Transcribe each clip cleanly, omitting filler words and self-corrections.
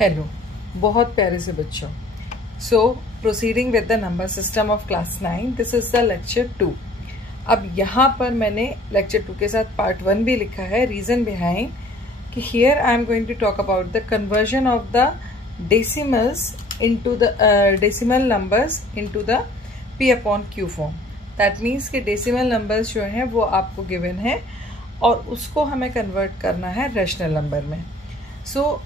Hello बहुत प्यारे से बच्चों। So proceeding with the number system of class 9, this is the lecture 2। अब यहाँ पर मैंने लेक्चर 2 के साथ पार्ट 1 भी लिखा है। रीजन बिहाइंड कि here I am going to talk about the conversion of the decimals into the decimal numbers into the P upon Q form. That means कि डेसिमल नंबर्स जो हैं वो आपको गिवन है और उसको हमें कन्वर्ट करना है रैशनल नंबर में। So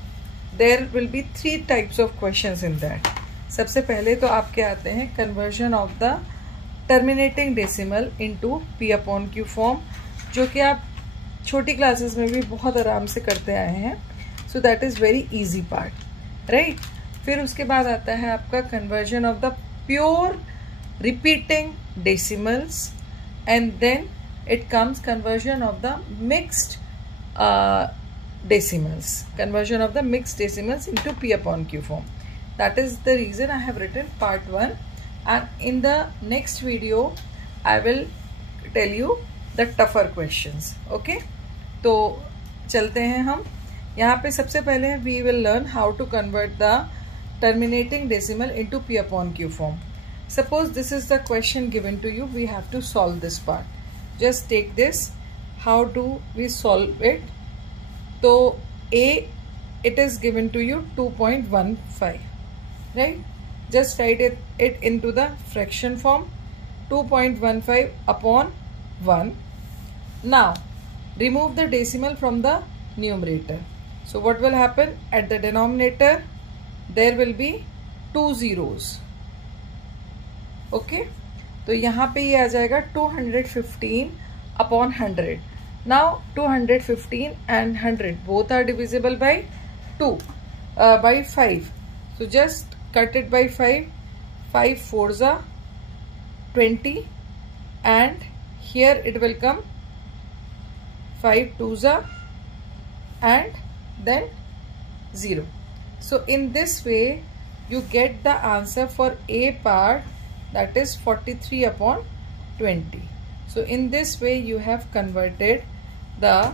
there will be 3 types of questions in that. सबसे पहले तो आपके आते हैं conversion of the terminating decimal into P upon Q form, जो कि आप छोटी क्लासेस में भी बहुत आराम से करते आए हैं। So that is very easy part, right. फिर उसके बाद आता है आपका conversion of the pure repeating decimals, and then it comes conversion of the mixed decimals, conversion of the mixed decimals into p upon q form. That is the reason I have written part 1, and in the next video I will tell you the tougher questions. Okay, तो चलते हैं हम यहाँ पे। सबसे पहले we will learn how to convert the terminating decimal into p upon q form. Suppose this is the question given to you, we have to solve this part. Just take this. How do we solve it? So A, it is given to you 2.15, right? Just write it into the fraction form, 2.15 upon 1. Now remove the decimal from the numerator. So what will happen? At the denominator there will be 2 zeros. Okay, तो यहाँ पे ये आ जाएगा 215 upon 100. Now 215 and 100 both are divisible by 5. So just cut it by 5. 5 4s are 20, and here it will come 5 2s are and then 0. So in this way you get the answer for A part, that is 43 upon 20. So in this way you have converted the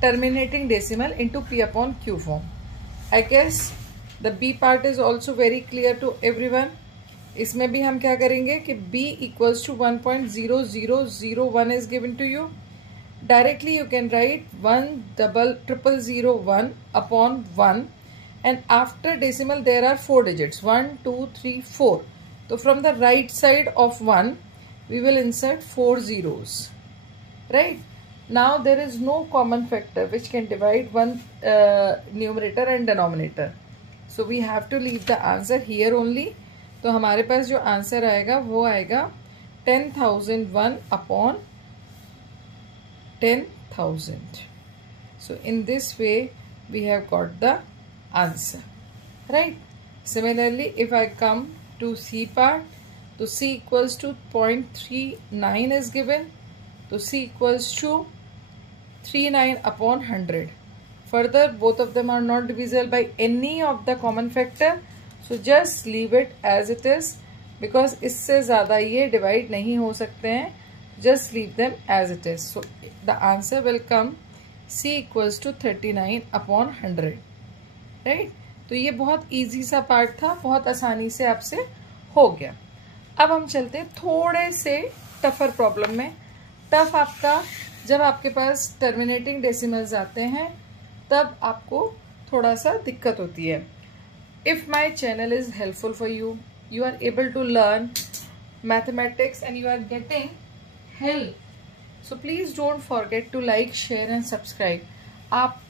terminating decimal into p upon q form. I guess the B part is also very clear to everyone. इसमें भी हम क्या करेंगे कि B equals to 1.0001 is given to you. Directly you can write 10001 upon 1. And after decimal there are 4 digits, 1 2 3 4. So from the right side of 1 we will insert 4 zeros, right? Now there is no common factor which can divide one numerator and denominator, so we have to leave the answer here only. तो हमारे पास जो answer आएगा वो आएगा 10,001 upon 10,000. So in this way we have got the answer, right? Similarly, if I come to C part, so C equals to 0.39 is given, so C equals to 39 upon 100. Further, both of them are not divisible by any of the common factor, so just leave it as it is, because इससे ज़्यादा ये divide नहीं हो सकते हैं. Just leave them as it is. So the answer will come C equals to 39 upon 100. Right, तो ये बहुत इजी सा पार्ट था, बहुत आसानी से आपसे हो गया। अब हम चलते हैं थोड़े से टफर प्रॉब्लम में। टफ आपका जब आपके पास टर्मिनेटिंग डेसिमल्स आते हैं तब आपको थोड़ा सा दिक्कत होती है। If my channel is helpful for you, you are able to learn mathematics and you are getting help, so please don't forget to like share and subscribe. आप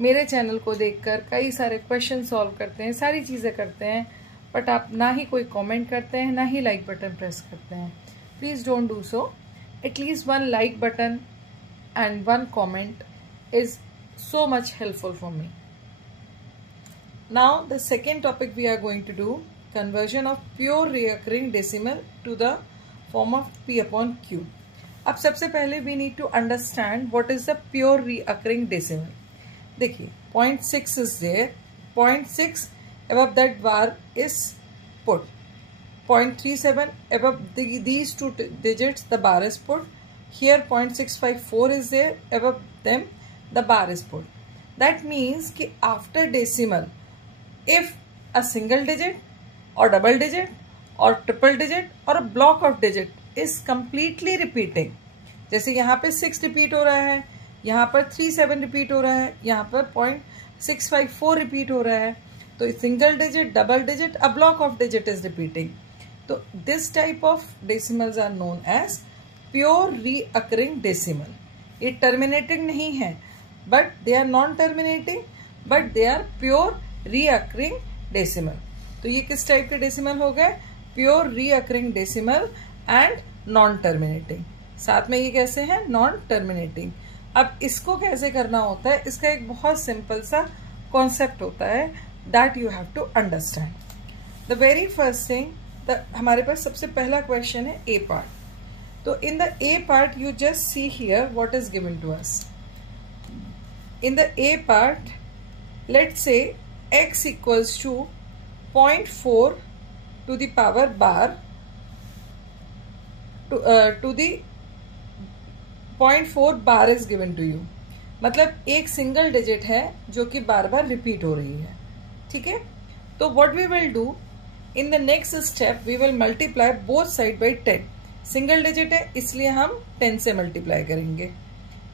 मेरे चैनल को देखकर कई सारे क्वेश्चन सॉल्व करते हैं, सारी चीज़ें करते हैं, बट आप ना ही कोई कमेंट करते हैं ना ही लाइक बटन प्रेस करते हैं। Please don't do so. At least 1 like button and 1 comment is so much helpful for me. Now the second topic we are going to do, conversion of pure recurring decimal to the form of p upon q. अब सबसे पहले we need to understand what is the pure recurring decimal. देखिए 0.6 is there, 0.6 above that bar is put, 0.37 above these 2 digits the bar is put. Here 0.654 is there, above them the bar is put. That means कि after decimal if a single digit और double digit और triple digit और a block of digit is completely repeating, जैसे यहाँ पे 6 repeat हो रहा है, यहाँ पर 37 रिपीट हो रहा है, यहाँ पर 0.654 रिपीट हो रहा है, तो single digit, double digit, a block of digit is repeating. तो this type of decimals are known as pure recurring decimal. ये टर्मिनेटिंग नहीं है, but they are non terminating, but they are pure recurring decimal. तो ये किस type के decimal हो गए? Pure recurring decimal and non terminating. साथ में ये कैसे हैं? Non terminating. अब इसको कैसे करना होता है, इसका एक बहुत सिंपल सा कॉन्सेप्ट होता है that you have to understand. The very first thing, हमारे पास सबसे पहला क्वेश्चन है ए पार्ट. तो in the A part you just see here what is given to us. In the A part let's say x equals to 0.4 to the power bar to the 0.4 bar is given to you. मतलब एक single digit है जो कि बार बार repeat हो रही है. ठीक है, तो what we will do in the next step, we will multiply both side by 10. Single digit है इसलिए हम 10 से मल्टीप्लाई करेंगे.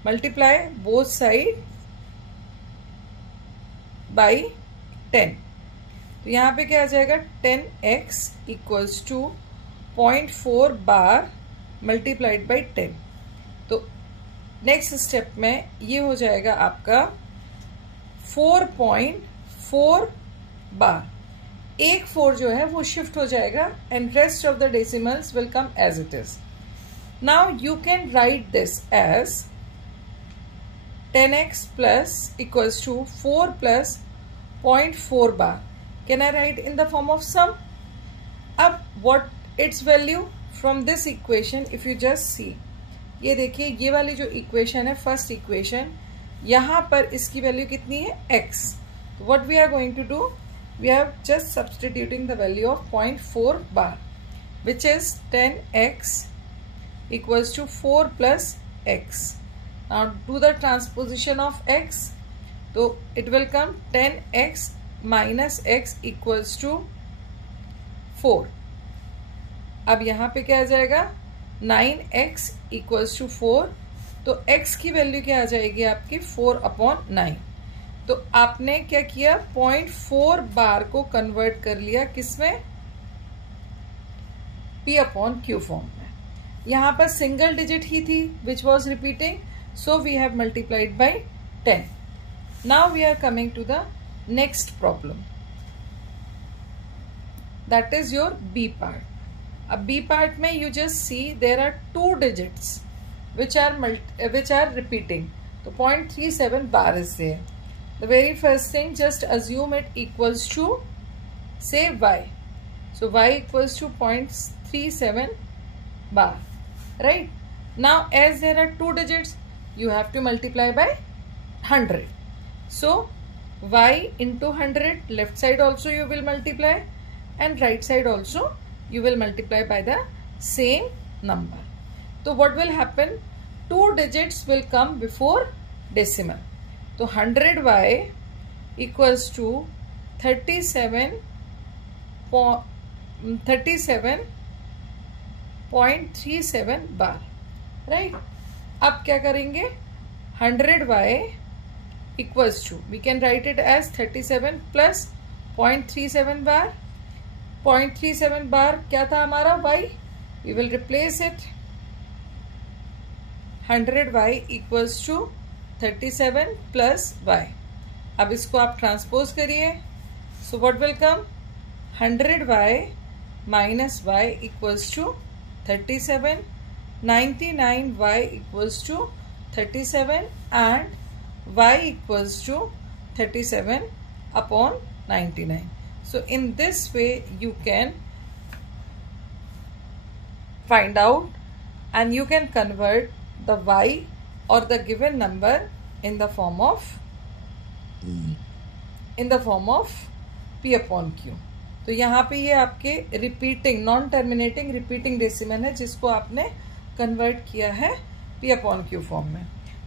Multiply both side by 10. तो यहाँ पे क्या आ जाएगा? 10x equals to 0.4 bar multiplied by 10. तो नेक्स्ट स्टेप में ये हो जाएगा आपका 4.4 बार. एक 4 जो है वो शिफ्ट हो जाएगा and rest of the decimals will come as it is. Now you can write this as 10x plus equals to 4 plus 0.4 bar. Can I write in the form of sum? अब what its value from this equation if you just see, ये देखिए ये वाली जो equation है first equation, यहाँ पर इसकी वैल्यू कितनी है? x. What we are going to do, we are just substituting the value of 0.4 bar which is 10x equals to 4 plus x. Now do the transposition of x. तो it will come 10x minus x equals to 4. अब यहाँ पे क्या आ जाएगा? 9x equals to 4. तो x की value क्या आ जाएगी आपकी? 4/9. तो आपने क्या किया? 0.4 बार को कन्वर्ट कर लिया किसमें? p/q फॉर्म में. यहाँ पर सिंगल डिजिट ही थी which was repeating, so we have multiplied by 10. Now we are coming to the next problem. That is your B part. अब B part में you just see there are 2 digits which are repeating. So 0.37 bar is there. The very first thing, just assume it equals to say y. So y equals to 0.37 bar. Right? Now as there are 2 digits, you have to multiply by 100. So y into 100, left side also you will multiply and right side also you will multiply by the same number. So what will happen? 2 digits will come before decimal. So 100y equals to 37.37 bar. Right? अब क्या करेंगे? 100y equals to, we can write it as 37 plus 0.37 bar. 0.37 bar क्या था हमारा? y. We will replace it. 100y equals to 37 plus y. अब इसको आप transpose करिए. So what will come? 100y minus y equals to 37. 99y equals to 37 and y equals to 37/99. So in this way you can find out and you can convert the y or the given number in the form of p/q. तो यहाँ पे ये आपके repeating, non terminating repeating decimal है जिसको आपने convert किया है p/q फॉर्म में.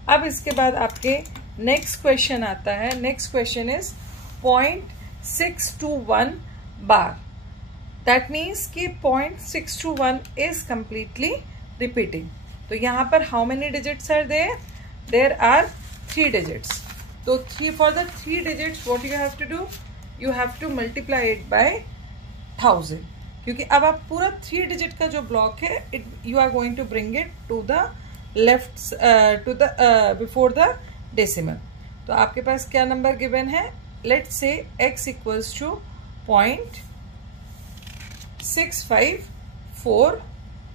अब इसके बाद आपके नेक्स्ट क्वेश्चन आता है. Next question is 0.621 bar. That means कि 0.621 इज कंप्लीटली रिपीटिंग. तो यहाँ पर how many digits are there? There are 3 digits. तो for the 3 digits what you have to do? You have to multiply it by 1000. क्योंकि अब आप पूरा 3 digit का जो ब्लॉक है you are going to bring it to the left to the before the decimal. तो आपके पास क्या नंबर गिवन है? Let's say x equals to 0.654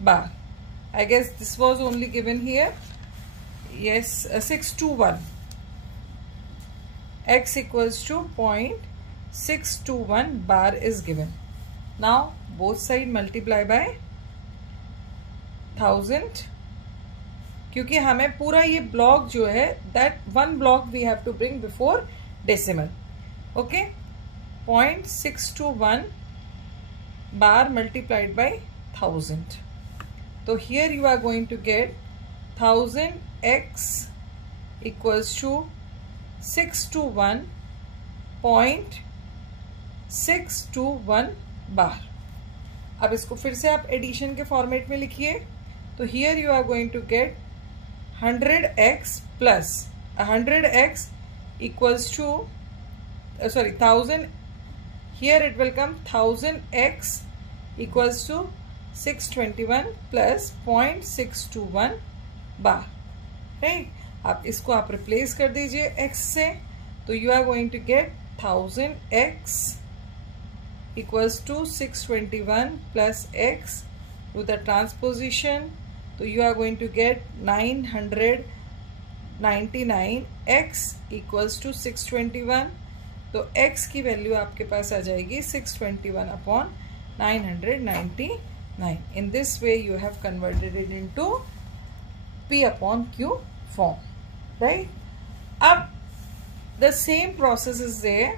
bar. I guess this was only given here. Yes, 621. X equals to 0.621 bar is given. Now both side multiply by 1000. क्योंकि हमें पूरा ये block जो है that one block we have to bring before decimal. Okay, 0.621 bar multiplied by 1000. So here you are going to get 1000x equals to 621.621 बार. अब इसको फिर से आप एडिशन के फॉर्मेट में लिखिए. तो here you are going to get 100x plus 100x equals to 1000. Here it will come 1000x equals to 621 plus 0.621 बार. राइट. आप इसको आप रिप्लेस कर दीजिए x से. तो you are going to get 1000x equals to 621 plus x to the transposition. तो you are going to get 999x equals to 621. तो x की वैल्यू आपके पास आ जाएगी 621 upon 999. In this way you have converted it into P upon Q form, right? Up the same process is there.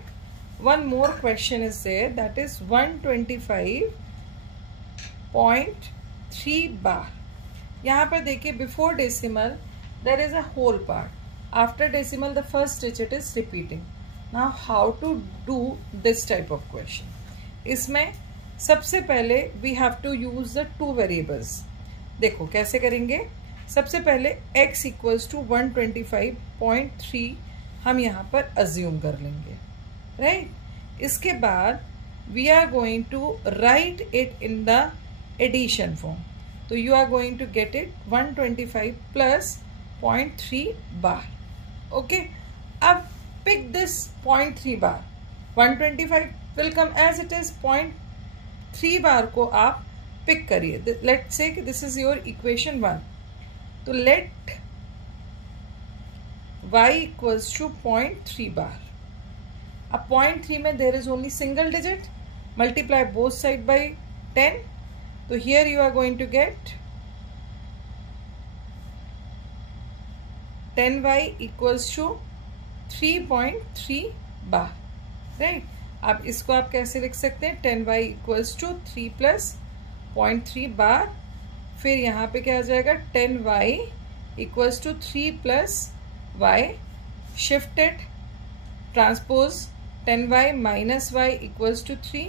One more question is there, that is 125.3 bar. यहाँ पर देखिए before decimal there is a whole part. After decimal the first digit is repeating. Now how to do this type of question? इसमें सबसे पहले we have to use the 2 variables. देखो कैसे करेंगे. सबसे पहले x इक्वल्स टू 125.3 हम यहाँ पर अज्यूम कर लेंगे. राइट. इसके बाद we are going to write it in the addition form. तो you are going to get it 125 plus 0.3 bar. Okay. अब pick this 0.3 bar. 125 will come as it is. 0.3 bar को आप पिक करिए. Let's say कि this is your equation 1. तो let y equals to 0.3 bar. अब 0.3 में there is only single digit. Multiply both side by 10. तो here you are going to get 10y equals to 3.3 bar. Right. अब इसको आप कैसे लिख सकते हैं. 10y इक्वल्स टू 3 प्लस 0.3 बार. फिर यहाँ पे क्या आ जाएगा. 10y equals to 3 plus y. Shifted transpose 10y minus y equals to 3.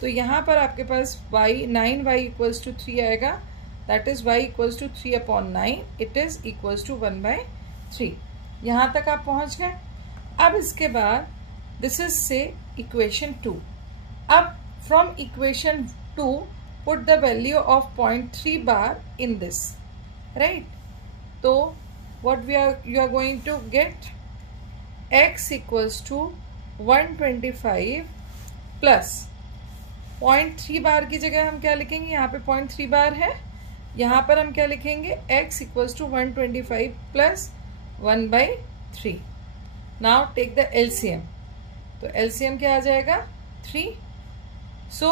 तो यहाँ पर आपके पास y 9y इक्वल्स टू 3 आएगा. That is y equals to 3 upon 9. It is equals to 1/3. यहाँ तक आप पहुँच गए. अब इसके बाद दिस इज से इक्वेशन 2. अब from equation 2 put the value of 0.3 bar in this. Right. तो what you are going to get x equals to 125 plus 0.3 बार की जगह हम क्या लिखेंगे. यहाँ पे 0.3 बार है. यहाँ पर हम क्या लिखेंगे. x equals to 125 plus 1/3. Now take the LCM. तो LCM क्या आ जाएगा. 3. So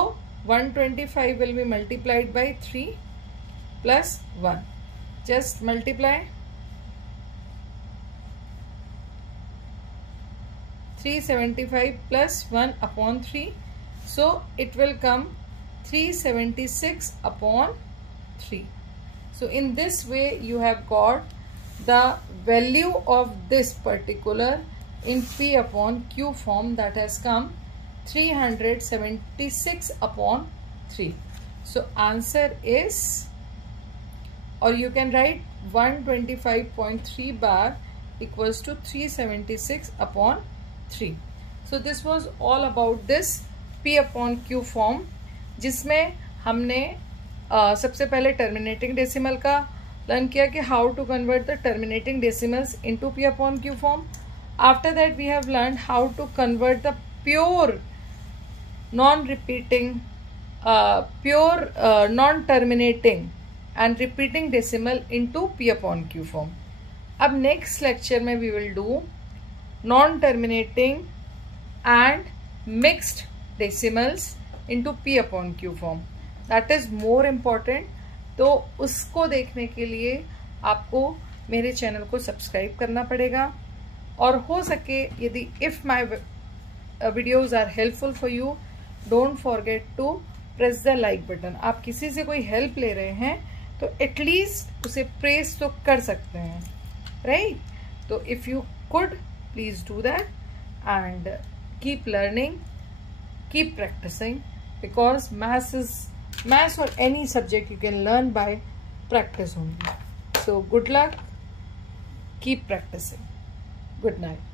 125 will be multiplied by 3 plus 1. Just multiply. 375 plus 1 upon 3. So it will come 376 upon 3. So in this way you have got the value of this particular in P upon Q form, that has come 376 upon 3. So answer is, or you can write 125.3 bar equals to 376 upon 3. So this was all about this P upon Q form, जिसमें हमने सबसे पहले terminating decimal का learn किया कि how to convert the terminating decimals into P upon Q form. After that we have learned how to convert the pure non-repeating, non-terminating and repeating decimal into P upon Q form. अब next lecture में we will do non-terminating and mixed decimals into P upon Q form. That is more important. तो उसको देखने के लिए आपको मेरे channel को सब्सक्राइब करना पड़ेगा, और हो सके यदि if my videos are helpful for you, don't forget to press the like button. आप किसी से कोई हेल्प ले रहे हैं तो एटलीस्ट उसे प्रेस तो कर सकते हैं, राइट? तो if you could please do that and keep learning, keep practicing, because maths or any subject you can learn by practice only. So good luck, keep practicing. Good night.